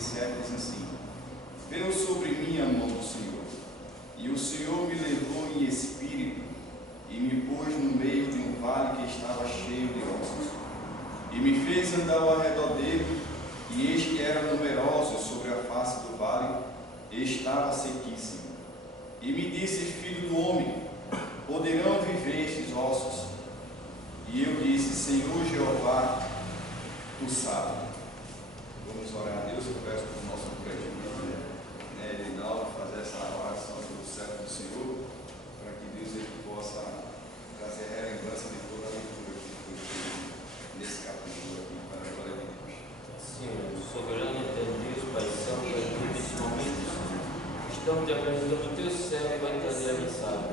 37 diz assim: veio sobre mim a mão do Senhor, e o Senhor me levou em espírito, e me pôs no meio de um vale que estava cheio de ossos, e me fez andar ao redor dele, e eis que eram numerosos sobre a face do vale, e estava sequíssimo. E me disse: filho do homem, poderão viver estes ossos? E eu disse: Senhor Jeová, tu sabes. Vamos orar a Deus. Eu peço para o nosso presidente, Edinaldo, fazer essa oração pelo servo do Senhor, para que Deus ele possa trazer a relembrança de toda a leitura que foi feita nesse capítulo aqui, para a glória de Deus. Senhor, soberano e eterno Deus, Pai Santo, aqui nesse momento, estamos te apresentando o teu servo que vai trazer a mensagem.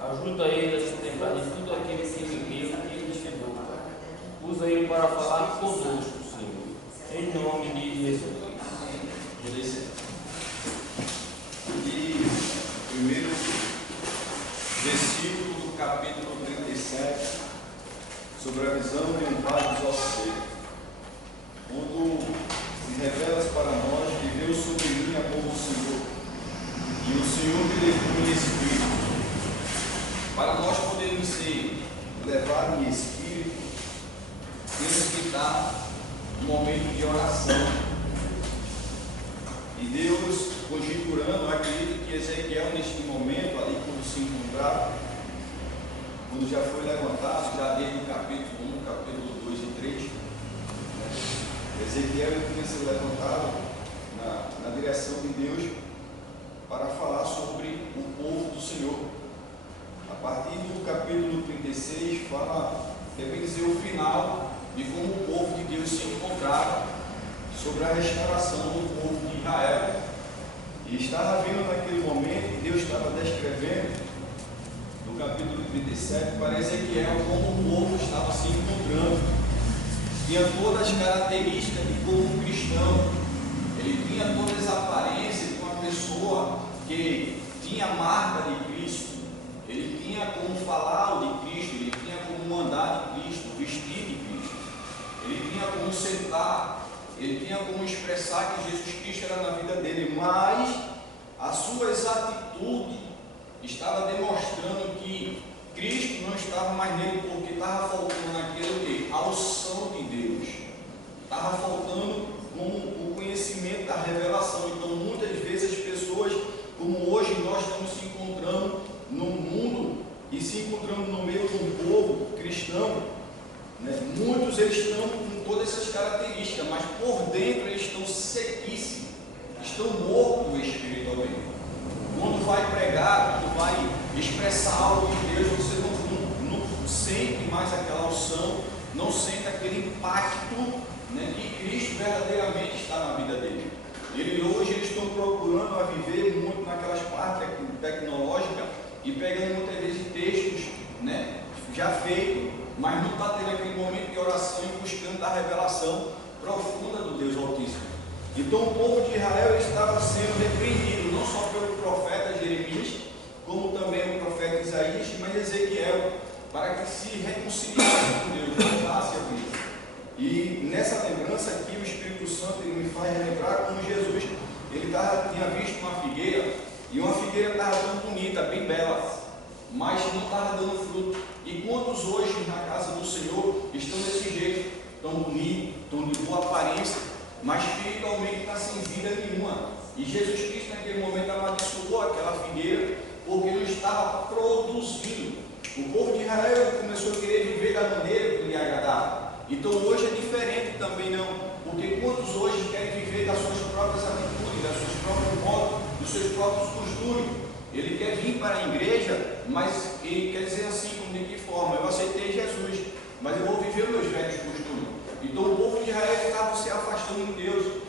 Ajuda ele a se lembrar de tudo aquilo que ele leu, que ele estudou, Pai. Usa ele para falar conosco, Senhor, em nome de Jesus. E o primeiro versículo do capítulo 37, sobre a visão de um vale dos ossos secos, quando se revela para nós que veio sobre mim a mão do Senhor, e o Senhor me levou em espírito. Para nós podermos ser levados em espírito, temos que estar no momento de oração. E Deus, conjecturando, acredito que Ezequiel, neste momento, ali quando se encontrava, quando já foi levantado, já desde o capítulo 1, capítulo 2 e 3, Ezequiel tinha sido levantado na direção de Deus para falar sobre o povo do Senhor. A partir do capítulo 36, fala, deve dizer, o final de como o povo de Deus se encontrava, sobre a restauração do povo de Israel. E estava vindo naquele momento, e Deus estava descrevendo, no capítulo 37, para Ezequiel, como o povo estava se encontrando. Tinha todas as características de povo cristão. Ele tinha todas as aparências de uma pessoa que tinha a marca de Cristo. Ele tinha como falar o de Cristo, ele tinha como andar de Cristo, vestir de Cristo. Ele tinha como sentar, ele tinha como expressar que Jesus Cristo era na vida dele, mas as suas atitudes estavam demonstrando que Cristo não estava mais nele, porque estava faltando aquilo que? A unção de Deus. Estava faltando o conhecimento da revelação. Então, muitas vezes as pessoas, como hoje nós estamos se encontrando no mundo e se encontrando no meio de um povo cristão, muitos eles estão com todas essas características, mas por dentro eles estão sequíssimos, estão mortos espiritualmente. Quando vai pregar, quando vai expressar algo de Deus, você não sente mais aquela unção, não sente aquele impacto, que Cristo verdadeiramente está na vida dele. Hoje eles estão procurando a viver muito naquelas partes tecnológicas e pegando muitas vezes textos, já feitos, mas não está tendo aquele momento de oração e buscando da revelação profunda do Deus Altíssimo. Então o povo de Israel estava sendo repreendido, não só pelo profeta Jeremias, como também o profeta Isaías, mas Ezequiel, para que se reconciliasse com Deus, voltasse a Deus. E nessa lembrança aqui, o Espírito Santo ele me faz relembrar como Jesus, ele tinha visto uma figueira, e uma figueira estava tão bonita, bem bela, mas não estava dando fruto. E quantos hoje na casa do Senhor estão desse jeito, tão bonitos, tão de boa aparência, mas espiritualmente está sem vida nenhuma. E Jesus Cristo naquele momento amaldiçoou aquela figueira, porque não estava produzindo. O povo de Israel começou a querer viver da maneira que lhe agradava. Então hoje é diferente também não, porque quantos hoje querem viver das suas próprias atitudes, das suas próprias modos, dos seus próprios costumes. Ele quer vir para a igreja, mas ele quer dizer assim, de que forma? Eu aceitei Jesus, mas eu vou viver os meus velhos costumes. Então o povo de Israel estava se afastando de Deus.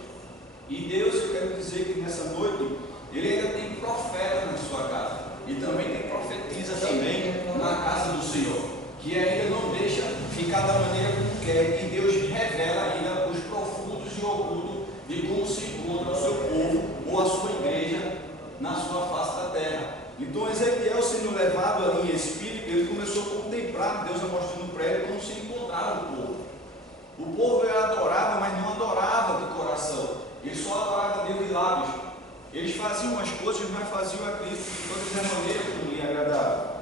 E Deus, eu quero dizer que nessa noite, Ele ainda tem profeta na sua casa. E também tem profetisa também na casa do Senhor, que ainda não deixa ficar da maneira como quer. E Deus revela ainda os profundos e ocultos de como se encontra o seu povo ou a sua igreja na sua face da terra. Então Ezequiel, sendo levado ali em espírito, ele começou a contemplar Deus mostrando para ele como se encontrava o povo. O povo ele adorava, mas não adorava de coração. Ele só as coisas, mas faziam a Cristo de toda a maneira como lhe agradava.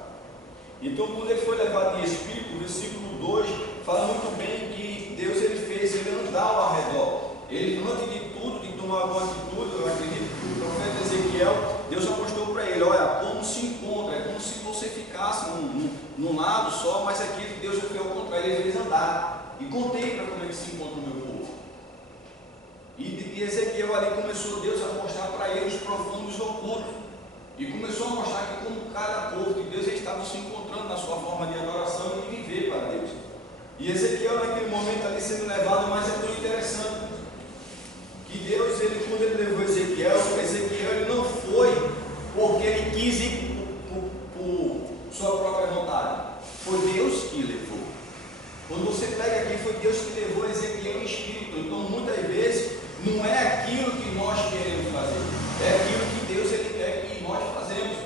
Então, quando ele foi levado em espírito, o versículo 2 fala muito bem que Deus ele fez ele andar ao redor. Ele, antes de tudo, de tomar alguma atitude, eu acredito que o profeta Ezequiel, Deus mostrou para ele, olha, como se encontra, é como se você ficasse num lado só, mas aqui Deus fez ao contrário, ele fez andar, e contempla como é que se encontra o meu povo. E Ezequiel ali começou Deus a mostrar para ele os profundos ocultos, e começou a mostrar que como cada povo de Deus estava se encontrando na sua forma de adoração e de viver para Deus. E Ezequiel naquele momento ali sendo levado, mas é tão interessante, que Deus, ele, quando ele levou Ezequiel ele não foi porque ele quis ir por sua própria vontade. Foi Deus que levou. Quando você pega aqui, foi Deus que levou Ezequiel em espírito. Então, muitas vezes, não é aquilo que nós queremos fazer, é aquilo que Deus ele quer que nós fazemos.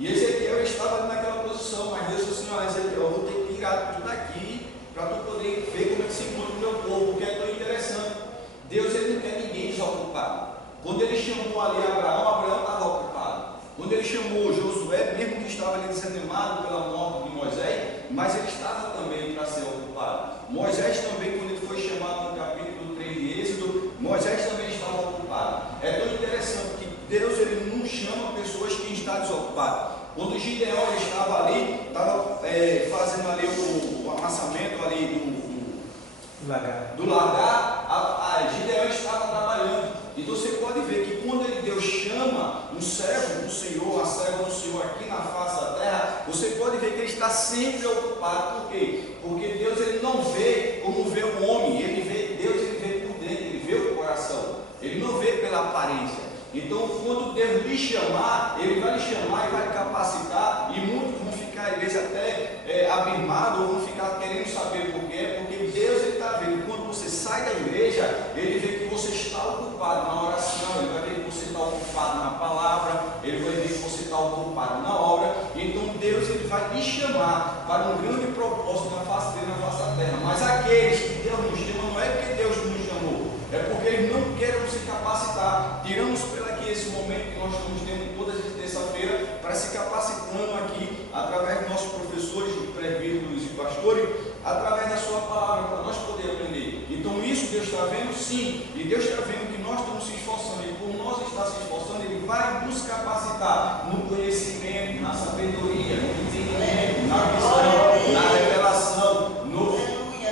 E Ezequiel estava ali naquela posição, mas Deus disse assim, ó, Ezequiel, eu vou ter que tirar tudo daqui para tu poder ver como é que se encontra o meu povo, porque é tão interessante. Deus ele não quer ninguém desocupado. Quando ele chamou ali Abraão estava ocupado. Quando ele chamou Josué, mesmo que estava ali desanimado pela morte de Moisés, mas ele estava também para ser ocupado. Moisés também, quando ele foi chamado no capítulo 3 de Êxodo, Moisés também estava ocupado. É tão interessante que Deus ele não chama pessoas que estão desocupadas. Quando Gideão estava ali, estava fazendo ali o amassamento ali do lagar, a Gideão estava trabalhando. Então você pode ver que quando Deus chama um servo do Senhor, a serva do Senhor aqui na face da terra, você pode ver que ele está sempre ocupado. Por quê? Porque Deus ele não vê como vê o homem, Deus ele vê por dentro, ele vê o coração, ele não vê pela aparência. Então quando Deus lhe chamar, ele vai lhe chamar e vai lhe capacitar, e muitos vão ficar às vezes até abismados, ou vão ficar querendo saber por quê, porque Deus ele está vendo, quando você sai da igreja, ele vê que você está ocupado na oração, ele vai ver que você está ocupado na palavra, ele vai ver que você está ocupado na obra. Então Deus ele vai lhe chamar para um grande propósito na face dele, na face da terra. Mas aqueles que Deus nos chama, não é porque Deus nos chamou, é porque eles não querem se capacitar. Tiramos pela aqui esse momento que nós estamos tendo todas as terça-feira para se capacitando aqui através dos nossos professores, presbíteros e pastores, através da sua palavra, para nós poder aprender. Então isso Deus está vendo? Sim. E Deus está vendo que nós estamos se esforçando, e por nós estar se esforçando, Ele vai nos capacitar no conhecimento, na sabedoria, no entendimento, na visão, na revelação,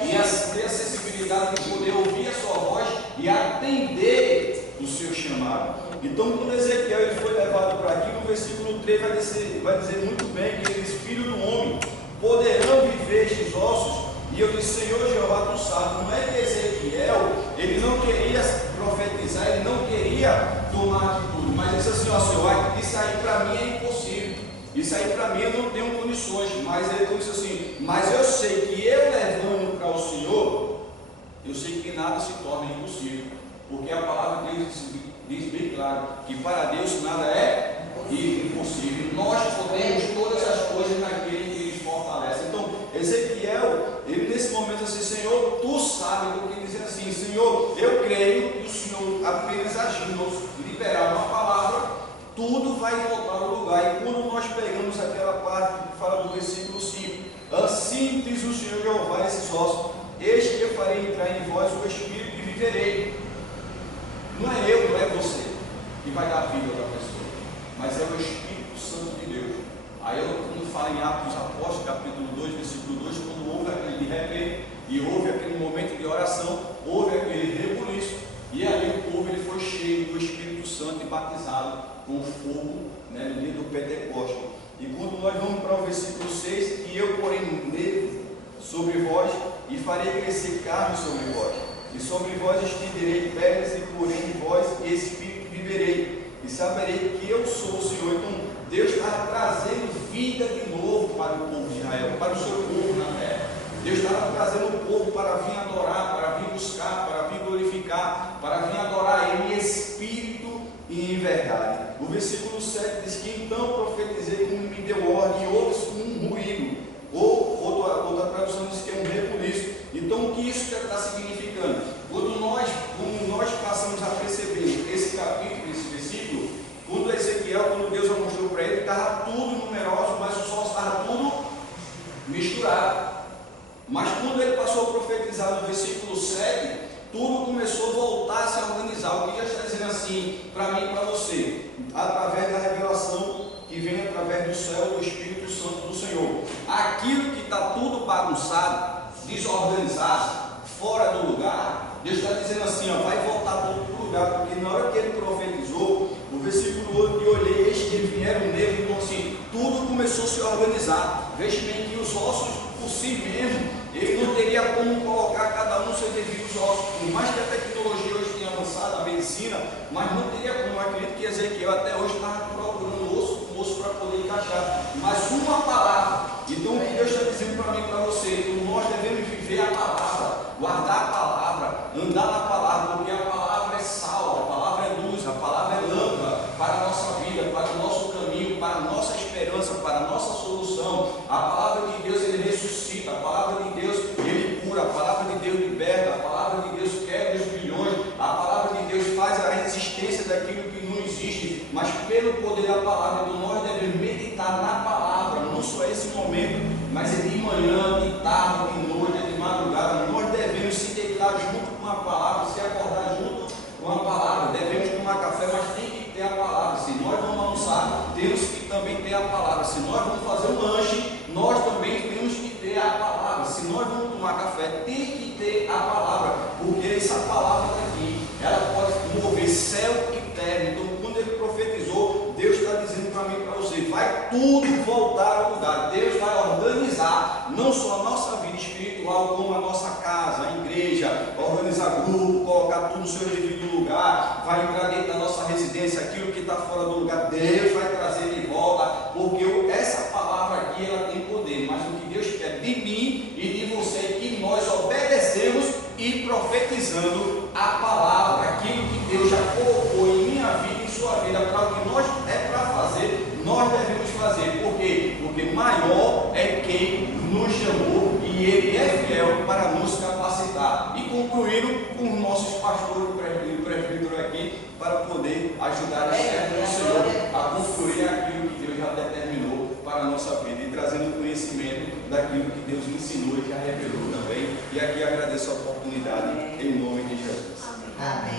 e a acessibilidade de poder ouvir a sua voz e atender o seu chamado. Então, quando Ezequiel ele foi levado para aqui, no versículo 3 vai dizer muito bem que ele diz, filho do homem, poderão viver estes ossos? E eu disse, Senhor Jeová, tu sabes. Não é que Ezequiel, ele não queria profetizar, ele não queria tomar atitude, mas ele disse assim, ó Senhor, isso aí para mim é impossível, isso aí para mim eu não tenho condições. Mas ele disse assim, mas eu sei que eu levando para o Senhor, eu sei que nada se torna impossível, porque a palavra de Deus diz bem claro que para Deus nada é impossível. Nós podemos todas as coisas naquele que nos fortalece. Então Ezequiel, ele nesse momento assim, Senhor, tu sabes, porque ele diz assim, Senhor, eu creio que o Senhor apenas agindo, liberar uma palavra, tudo vai voltar ao lugar. E quando nós pegamos aquela parte que fala do versículo 5, assim diz o Senhor Jeová esses ossos, eis que eu farei entrar em vós o Espírito e viverei. Não é eu, não é você que vai dar vida para a pessoa, mas é o Espírito Santo de Deus. Aí quando fala em Atos dos Apóstolos, capítulo 2, versículo 2, quando houve aquele de repente, e houve aquele momento de oração, houve aquele rebuliço, e ali o povo ele foi cheio do Espírito Santo e batizado com fogo, né, no dia do Pentecostes. E quando nós vamos para o versículo 6, e eu porei nele sobre vós, e farei crescer carne sobre vós, e sobre vós estenderei pernas, e porém em vós espírito viverei, e saberei que eu sou o Senhor. Então Deus estava trazendo vida de novo para o povo de Israel, para o seu povo na terra. Deus estava trazendo o povo para vir adorar, para vir buscar, para vir glorificar, para vir adorar Ele em espírito e em verdade. O versículo 7 diz que então profetizei como me deu ordem, e houve um ruído, ou outra tradução diz que é um rebuliço. Então o que isso está significando? Quando nós passamos a perceber esse capítulo, esse versículo, quando Ezequiel Mas quando ele passou a profetizar no versículo 7, tudo começou a voltar a se organizar. O que já está dizendo assim para mim e para você, através da revelação que vem através do céu, do Espírito Santo do Senhor. Aquilo que está tudo bagunçado, desorganizado, fora do lugar, Deus está dizendo assim, ó, vai voltar para outro lugar, porque na hora que ele profetizou, o versículo 8, e olhei, eis que vieram nele, então assim, tudo começou a se organizar. Veja bem que os ossos por si mesmo, ele não teria como colocar cada um seus devidos ossos, por mais que a tecnologia hoje tenha avançado, a medicina, mas não teria como. Eu acredito que Ezequiel até hoje estava procurando osso para poder encaixar, mas uma palavra. Então o que Deus está dizendo para mim e para você, que nós devemos viver a palavra, guardar a palavra, andar na palavra, porque a palavra é sal, a palavra é luz, a palavra é lâmpada para a nossa vida, para o nosso caminho, para a nossa esperança, para a nossa solução. A palavra de Deus, ele ressuscita, a palavra de Deus, ele cura, a palavra de Deus liberta, a palavra de Deus quebra os grilhões, a palavra de Deus faz a resistência daquilo que não existe, mas pelo poder da palavra, então nós devemos meditar na palavra, não só esse momento, mas é de manhã, de tarde, de noite, de madrugada. Nós devemos se deitar junto com a palavra, se acordar junto com a palavra, devemos tomar café, mas tem que ter a palavra. Se nós vamos almoçar, temos que também ter a palavra. Se nós vamos fazer um lanche, nós também temos que ter a palavra. Se nós vamos tomar café, tem que ter a palavra, porque essa palavra daqui, ela pode mover céu e terra. Então, quando ele profetizou, Deus está dizendo para mim e para você, vai tudo voltar ao lugar. Deus vai organizar não só a nossa vida espiritual, como a nossa casa, a igreja, organizar grupo, colocar tudo no seu devido lugar, vai entrar dentro da nossa residência, aquilo que está fora do lugar, Deus vai trazer de volta, porque essa palavra aqui, ela tem poder, mas o que Deus quer de mim e de você é que nós obedecemos e profetizando a palavra, aquilo que Deus já colocou em minha vida e em sua vida, para o que nós é para fazer, nós devemos fazer. Por quê? Porque maior é quem nos chamou e Ele é fiel para nos capacitar. E concluindo com os nossos pastores e presbíteros aqui, para poder ajudar a servo do Senhor a construir aquilo que Deus já determinou para a nossa vida e trazendo conhecimento daquilo que Deus ensinou e já revelou também. E aqui agradeço a oportunidade em nome de Jesus. Amém.